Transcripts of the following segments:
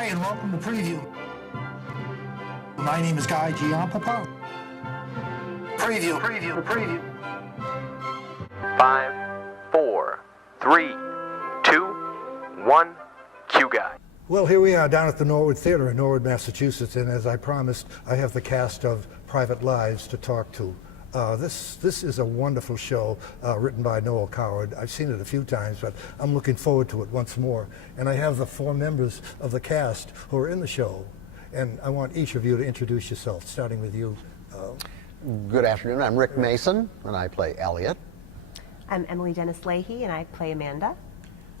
Hi, and welcome to Preview. My name is Guy Giampapa. Preview. 5, 4, 3, 2, 1, cue Guy. Well, here we are down at the Norwood Theater in Norwood, Massachusetts, and as I promised, I have the cast of Private Lives to talk to. This is a wonderful show written by Noel Coward. I've seen it a few times, but I'm looking forward to it once more. And I have the 4 members of the cast who are in the show, and I want each of you to introduce yourself, starting with you. Good afternoon. I'm Rick Mason, and I play Elliot. I'm Emily Dennis Leahy, and I play Amanda.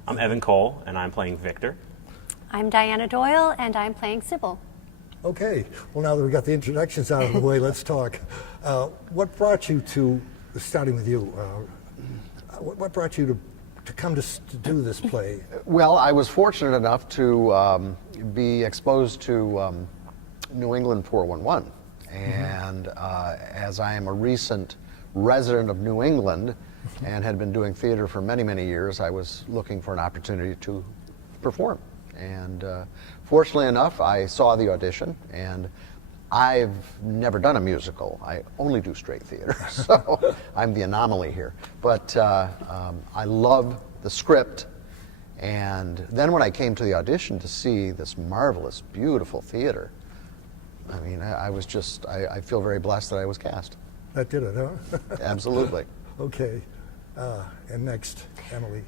I'm Evan Cole, and I'm playing Victor. I'm Diana Doyle, and I'm playing Sybil. Okay, well, now that we've got the introductions out of the way, let's talk. What brought you to, starting with you, what brought you to come to do this play? Well, I was fortunate enough to be exposed to New England 411. And as I am a recent resident of New England and had been doing theater for many, many years, I was looking for an opportunity to perform. And fortunately enough, I saw the audition, and I've never done a musical. I only do straight theater, so I'm the anomaly here. But I love the script, and then when I came to the audition to see this marvelous, beautiful theater, I mean, I feel very blessed that I was cast. That did it, huh? Absolutely. Okay. And next, Emily.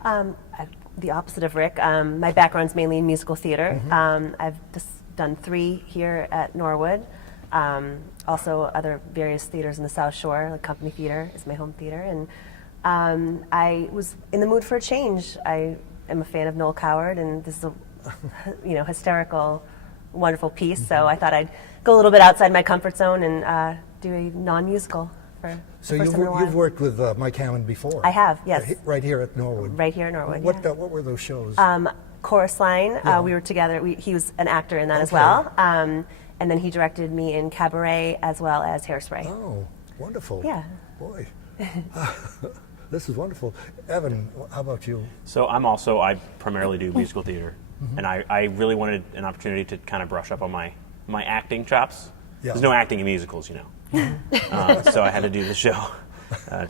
The opposite of Rick. My background's mainly in musical theater. I've just done 3 here at Norwood. Also other various theaters in the South Shore, like Company Theater is my home theater. And I was in the mood for a change. I am a fan of Noel Coward, and this is a hysterical, wonderful piece. So I thought I'd go a little bit outside my comfort zone and do a non-musical. So you've worked with Mike Hammond before? I have, yes. Right here at Norwood? Right here at Norwood, What were those shows? Chorus Line, we were together. He was an actor in that as well. And then he directed me in Cabaret as well as Hairspray. Oh, wonderful. Yeah. Boy. This is wonderful. Evan, how about you? So I primarily do musical theater, and I really wanted an opportunity to kind of brush up on my acting chops. Yeah. There's no acting in musicals, so I had to do the show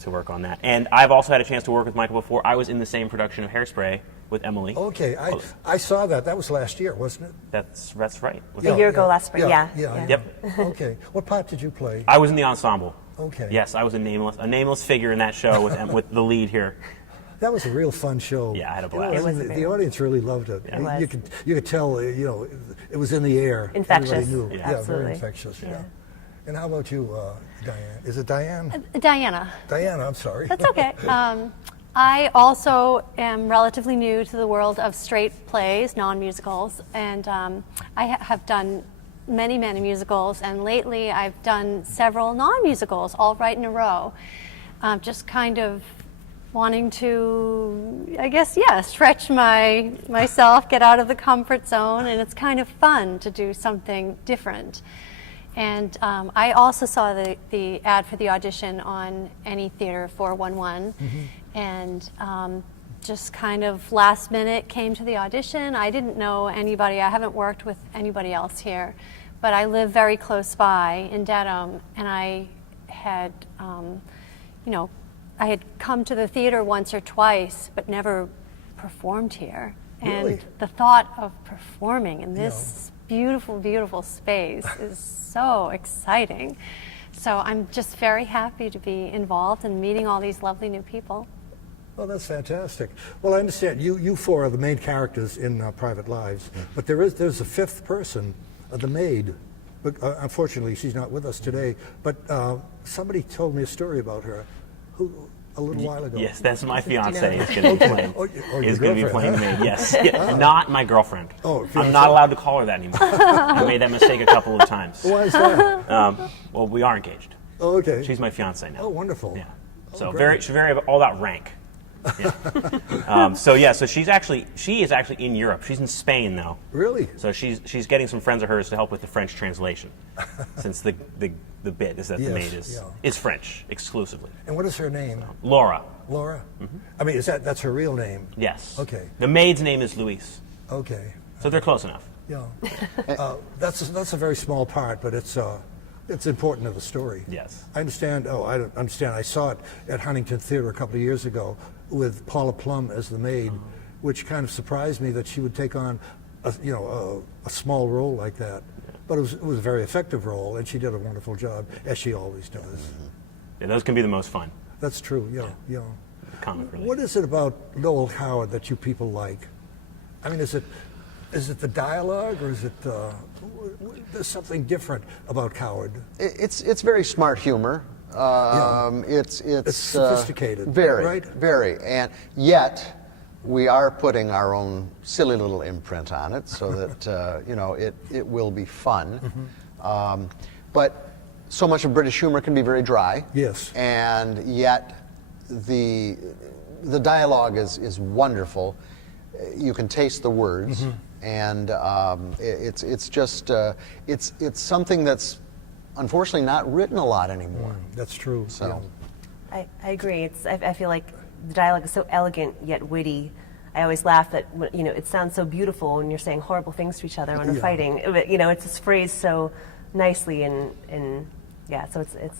to work on that. And I've also had a chance to work with Michael before. I was in the same production of Hairspray with Emily. Okay, I saw that. That was last year, wasn't it? That's right. A year ago last spring, yeah. Yep. Okay. What part did you play? I was in the ensemble. Okay. Yes, I was a nameless figure in that show with the lead here. That was a real fun show. Yeah, I had a blast. The audience really loved it. Yeah. You could tell, it was in the air. Infectious. Everybody knew. Yeah, very absolutely. infectious. Yeah. And how about you, Diane? Is it Diane? Diana. Diana, I'm sorry. That's okay. I also am relatively new to the world of straight plays, non-musicals, and I have done many, many musicals, and lately I've done several non-musicals, all right in a row. Just kind of wanting to, I guess, stretch myself, get out of the comfort zone, and it's kind of fun to do something different. And I also saw the ad for the audition on Any Theater 411, and just kind of last minute came to the audition. I didn't know anybody. I haven't worked with anybody else here, but I live very close by in Dedham, and I had, I had come to the theater once or twice, but never performed here. Really? And the thought of performing in this beautiful, beautiful space is so exciting. So I'm just very happy to be involved and meeting all these lovely new people. Well, that's fantastic. Well, I understand you 4 are the main characters in Private Lives, but there's a 5th person, the maid. But, unfortunately, she's not with us today. But somebody told me a story about her a little while ago. Yes, that's my fiance. Is going to be playing. Is going to be playing the maid. Yes, not my girlfriend. Oh, I'm not allowed to call her that anymore. I made that mistake a couple of times. Why is that? Well, we are engaged. Oh, okay. She's my fiance now. Oh, wonderful. Yeah. Oh, So great. she's very all about rank. Yeah. So she is actually in Europe. She's in Spain though. Really? So she's getting some friends of hers to help with the French translation, since the bit is that the maid is French exclusively. And what is her name? Laura. Laura? I mean, that's her real name? Yes. Okay. The maid's name is Louise. Okay. So they're close enough. Yeah. That's a very small part, but it's important to the story. Yes. I understand. Oh, I don't understand. I saw it at Huntington Theater a couple of years ago with Paula Plum as the maid, which kind of surprised me that she would take on a small role like that. But it was a very effective role, and she did a wonderful job, as she always does. Yeah, those can be the most fun. That's true. Yeah. Comic relief. What is it about Noel Coward that you people like? I mean, is it the dialogue, or is it there's something different about Coward? It's very smart humor. It's sophisticated, very, right? Very, and yet we are putting our own silly little imprint on it, so that it will be fun. But so much of British humor can be very dry. Yes. And yet the dialogue is wonderful. You can taste the words, and it's just it's something that's unfortunately not written a lot anymore. That's true. So. Yeah. I agree. I feel like the dialogue is so elegant yet witty. I always laugh that it sounds so beautiful when you're saying horrible things to each other when we're fighting. But, it's just phrased so nicely and yeah. So it's.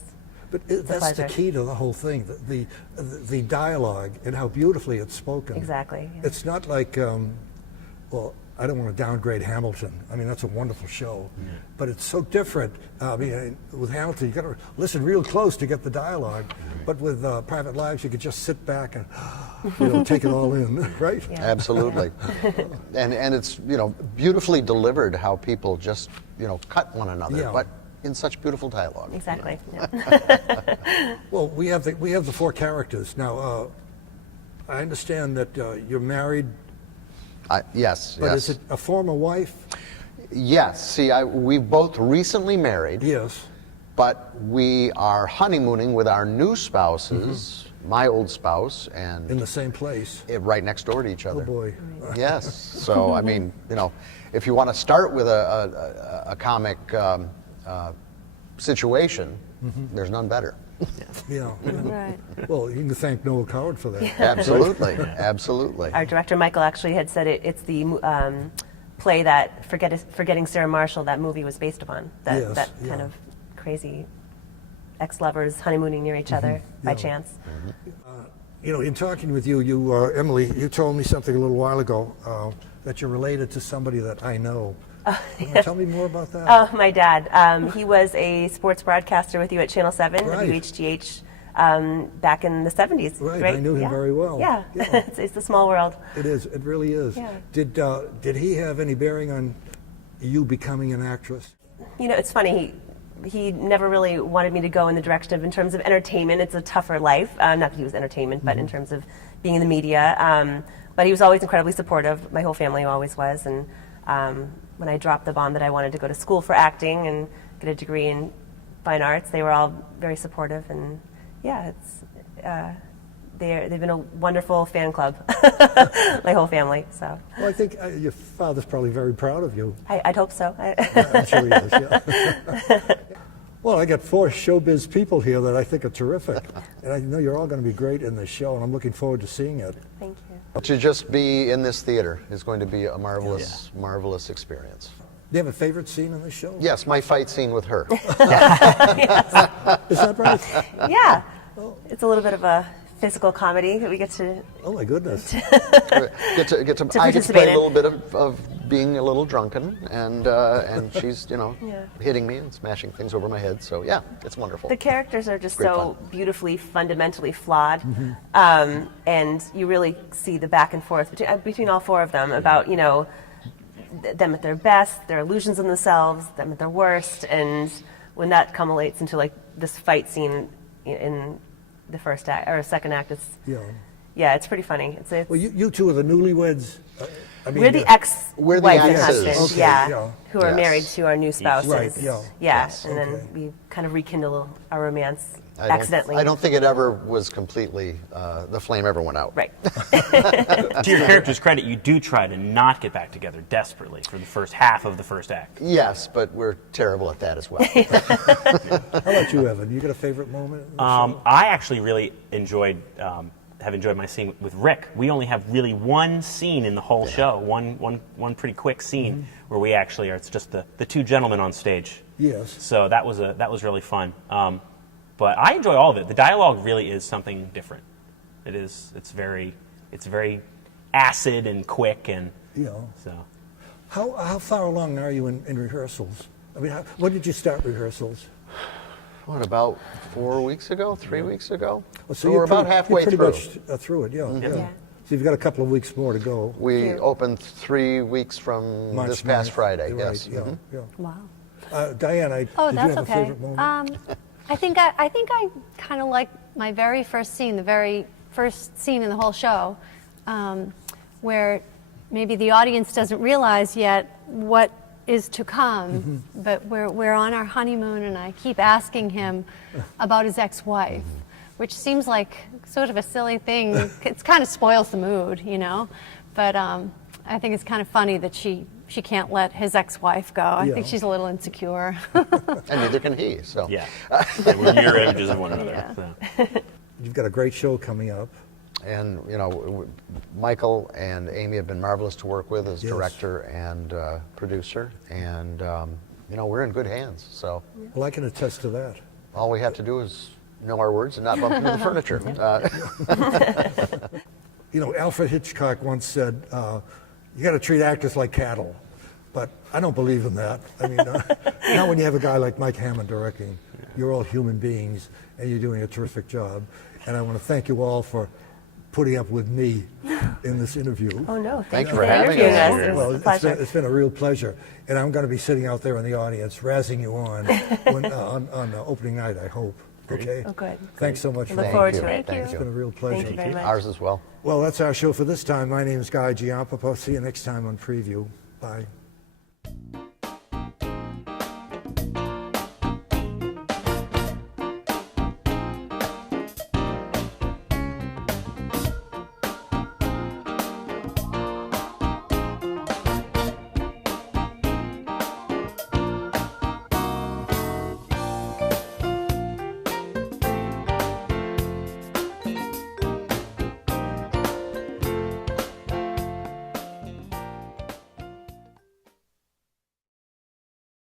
But that's the key to the whole thing, the dialogue and how beautifully it's spoken. Exactly. Yeah. It's not like, well, I don't want to downgrade Hamilton. I mean, that's a wonderful show. But it's so different. I mean, with Hamilton, you got to listen real close to get the dialogue. But with Private Lives, you could just sit back and take it all in, right? Yeah. Absolutely. and it's beautifully delivered how people just cut one another. Yeah. But in such beautiful dialogue. Exactly. Yeah. Well, we have the four characters now. I understand that you're married, Yes. but yes. is it a former wife? Yes. See, we've both recently married. Yes. But we are honeymooning with our new spouses, my old spouse, and In the same place. right next door to each Oh other. boy. Yes. So I mean, if you want to start with a comic situation, there's none better. Yeah. Right. Well, you can thank Noel Coward for that. Absolutely. Absolutely. Our director Michael actually had said it's the play that Forgetting Sarah Marshall, that movie was based upon. Yes, That yeah. kind of crazy ex-lovers honeymooning near each other by Yeah. chance. In talking with you, Emily, you told me something a little while ago that you're related to somebody that I know. Tell me more about that. Oh, my dad. He was a sports broadcaster with you at Channel 7, Right. WHGH, back in the 70s. Right, I knew him very well. Yeah, Yeah. it's a small world. It is. It really is. Yeah. Did he have any bearing on you becoming an actress? It's funny. He never really wanted me to go in the direction of, in terms of entertainment, it's a tougher life. Not that he was entertainment, but in terms of being in the media. But he was always incredibly supportive. My whole family always was. And when I dropped the bomb that I wanted to go to school for acting and get a degree in fine arts, they were all very supportive. And yeah, they've been a wonderful fan club, my whole family. So Well, I think your father's probably very proud of you. I'd hope so. I'm sure he is, yeah. Well, I got four showbiz people here that I think are terrific. And I know you're all going to be great in this show, and I'm looking forward to seeing it. Thank you. To just be in this theater is going to be a marvelous, marvelous experience. Do you have a favorite scene in this show? Yes, my fight scene with her. Is that right? Yeah, it's a little bit of a physical comedy that we get to. Oh, my goodness. I get to play participate a in. little bit of being a little drunken, and she's hitting me and smashing things over my head. So yeah, it's wonderful. The characters are just Great so fun. beautifully, fundamentally flawed, and you really see the back and forth between all four of them about them at their best, their illusions in themselves, them at their worst, and when that culminates into like this fight scene in the first act or second act, it's it's pretty funny. It's Well, you two are the newlyweds. we're the We're the ex-wife and exes. husband, Okay, yeah, who are Yes. married to our new spouses. Right, yeah. Yes. And Okay. then we kind of rekindle our romance I accidentally. don't think it ever was completely, the flame ever went out. Right. To your character's credit, you do try to not get back together desperately for the first half of the first act. Yes, but we're terrible at that as well. How about you, Evan? You got a favorite moment? In the show? I actually really enjoyed have enjoyed my scene with Rick. We only have really one scene in the whole show, one pretty quick scene where we actually are. It's just the two gentlemen on stage. Yes. So that was really fun. But I enjoy all of it. The dialogue really is something different. It is. It's very acid and quick, and so. How far along are you in rehearsals? I mean, when did you start rehearsals? What, about 4 weeks ago, 3 weeks ago? Well, so we're about halfway you're through. pretty much through it, yeah. Yeah. So you've got a couple of weeks more to go. We opened 3 weeks from March this past 9th. Friday, You're yes. right, yeah. Wow. Diane, Oh, did that's you have a okay. favorite moment? I think I kind of like my very first scene, the very first scene in the whole show, where maybe the audience doesn't realize yet what is to come, but we're on our honeymoon, and I keep asking him about his ex-wife, which seems like sort of a silly thing. It kind of spoils the mood, you know, but I think it's kind of funny that she can't let his ex-wife go. I think she's a little insecure. And neither can he, so. Yeah. We're mirror images of one another. Yeah. So. You've got a great show coming up. And, you know, Michael and Amy have been marvelous to work with as Yes. director and producer, and, you know, we're in good hands, so Well, I can attest to that. all we have to do is know our words and not bump into the furniture. You know, Alfred Hitchcock once said, you got to treat actors like cattle. But I don't believe in that. I mean, not when you have a guy like Mike Hammond directing. You're all human beings, and you're doing a terrific job. And I want to thank you all for putting up with me in this interview. Oh, no. Thanks you for having interviewing us. us. It was Well, a pleasure. it's been a real pleasure. And I'm going to be sitting out there in the audience, razzing you on on opening night, I hope. Okay? Oh, good. Thanks so much I for look being forward here. to it. Thank you. It's been a real pleasure. Thank you very much. Ours as well. Well, that's our show for this time. My name is Guy Giampapo. See you next time on Preview. Bye.